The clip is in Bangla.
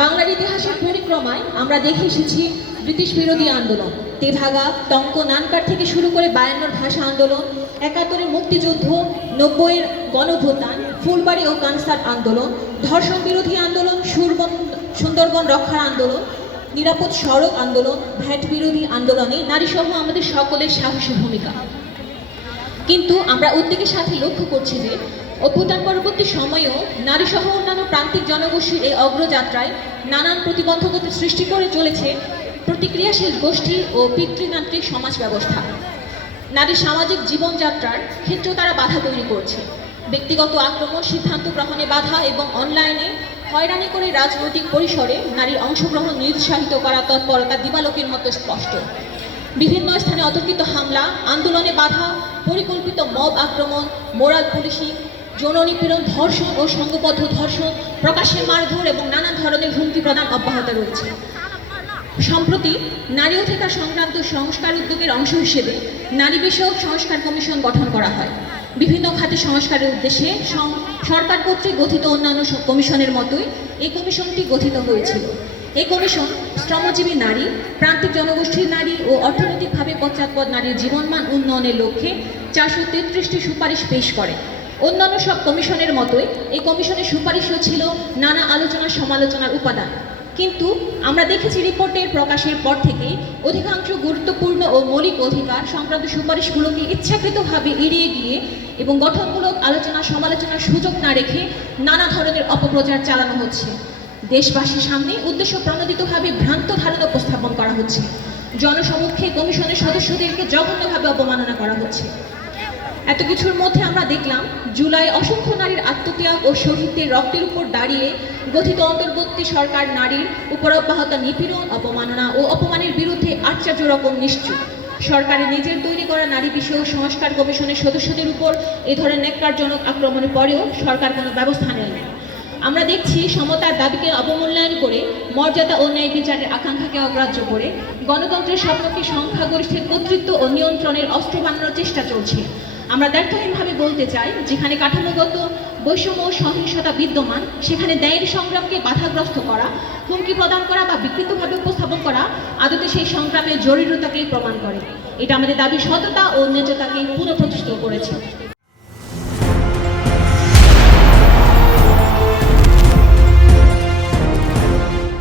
বাংলার ইতিহাসের পরিক্রমায় আমরা দেখে এসেছি ব্রিটিশ বিরোধী আন্দোলন। তেভাগা টঙ্ক নানকার থেকে শুরু করে বায়ান্নর ভাষা আন্দোলন, একাত্তরের মুক্তিযুদ্ধ, নব্বইয়ের গণভোটান, ফুলবাড়ি ও কানসার আন্দোলন, ধর্ষণ বিরোধী আন্দোলন, সুরবন, সুন্দরবন রক্ষার আন্দোলন, নিরাপদ সড়ক আন্দোলন, ভ্যাট বিরোধী আন্দোলনে নারীসহ আমাদের সকলের সাহসী ভূমিকা। কিন্তু আমরা উদ্বেগের সাথে লক্ষ্য করছি যে অভ্যুত্থান পরবর্তী সময়েও নারীসহ অন্যান্য প্রান্তিক জনগোষ্ঠীর এই অগ্রযাত্রায় নানান প্রতিবন্ধকতা সৃষ্টি করে চলেছে প্রতিক্রিয়াশীল গোষ্ঠী ও পিতৃতান্ত্রিক সমাজ ব্যবস্থা। নারীর সামাজিক জীবনযাত্রার ক্ষেত্রেও তারা বাধা তৈরি করছে। ব্যক্তিগত আক্রমণ, সিদ্ধান্ত গ্রহণে বাধা এবং অনলাইনে হয়রানি করে রাজনৈতিক পরিসরে নারীর অংশগ্রহণ নিরুৎসাহিত করা তৎপরতা দিবালোকের মতো স্পষ্ট। বিভিন্ন স্থানে অতর্কিত হামলা, আন্দোলনে বাধা, পরিকল্পিত মব আক্রমণ, মোরাল পুলিশিং যৌন নিপীড়ন ধর্ষণ ও সংঘবদ্ধ ধর্ষণ প্রকাশ্যে মারধর এবং নানা ধরনের হুমকি প্রদান অব্যাহত রয়েছে। সম্প্রতি নারী অধিকার সংক্রান্ত সংস্কার উদ্যোগের অংশ হিসেবে নারী বিষয়ক সংস্কার কমিশন গঠন করা হয়। বিভিন্ন খাতে সংস্কারের উদ্দেশ্যে সরকার কর্তৃক গঠিত অন্যান্য কমিশনের মতোই এই কমিশনটি গঠিত হয়েছিল এই কমিশন শ্রমজীবী নারী, প্রান্তিক জনগোষ্ঠীর নারী ও অর্থনৈতিকভাবে পশ্চাৎপদ নারীর জীবনমান উন্নয়নের লক্ষ্যে চারশো তেত্রিশটি সুপারিশ পেশ করে। অন্যান্য সব কমিশনের মতোই এই কমিশনের সুপারিশও ছিল নানা আলোচনা সমালোচনার উপাদান। কিন্তু আমরা দেখেছি রিপোর্টের প্রকাশের পর থেকে অধিকাংশ গুরুত্বপূর্ণ ও মৌলিক অধিকার সংক্রান্ত সুপারিশগুলোকে ইচ্ছাকৃতভাবে এড়িয়ে গিয়ে এবং গঠনমূলক আলোচনা সমালোচনার সুযোগ না রেখে নানা ধরনের অপপ্রচার চালানো হচ্ছে। দেশবাসীর সামনে উদ্দেশ্য প্রণোদিতভাবে ভ্রান্ত ধারণা উপস্থাপন করা হচ্ছে। জনসমক্ষে কমিশনের সদস্যদেরকে জঘন্যভাবে অপমাননা করা হচ্ছে। এত কিছুর মধ্যে আমরা দেখলাম, জুলাই অসংখ্য নারীর আত্মত্যাগ ও শহীদদের রক্তের উপর দাঁড়িয়ে গঠিত অন্তর্বর্তী সরকার নারীর উপর অব্যাহত নিপীড়ন, অপমাননা ও অপমানের বিরুদ্ধে আশ্চর্য রকম নিশ্চুপ। সরকারের নিজের তৈরি করা নারী বিষয়ক সংস্কার কমিশনের সদস্যদের উপর এ ধরনের ন্যাক্কারজনক আক্রমণের পরেও সরকার কোনো ব্যবস্থা নেয়নি। আমরা দেখছি সমতার দাবিকে অবমূল্যায়ন করে, মর্যাদা ও ন্যায় বিচারের আকাঙ্ক্ষাকে অগ্রাহ্য করে গণতন্ত্রের স্বপ্নকে সংখ্যাগরিষ্ঠের কর্তৃত্ব ও নিয়ন্ত্রণের অস্ত্র বানানোর চেষ্টা চলছে। আমরা দ্ব্যর্থহীনভাবে বলতে চাই, যেখানে কাঠামোগত বৈষম্য সহিংসতা বিদ্যমান, সেখানে ন্যায়ের সংগ্রামকে বাধাগ্রস্ত করা, হুমকি প্রদান করা বা বিকৃতভাবে উপস্থাপন করা আদতে সেই সংগ্রামের জরুরতাকেই প্রমাণ করে। এটা আমাদের দাবি সততা ও ন্যায্যতাকে পুনঃপ্রতিষ্ঠিত করেছে।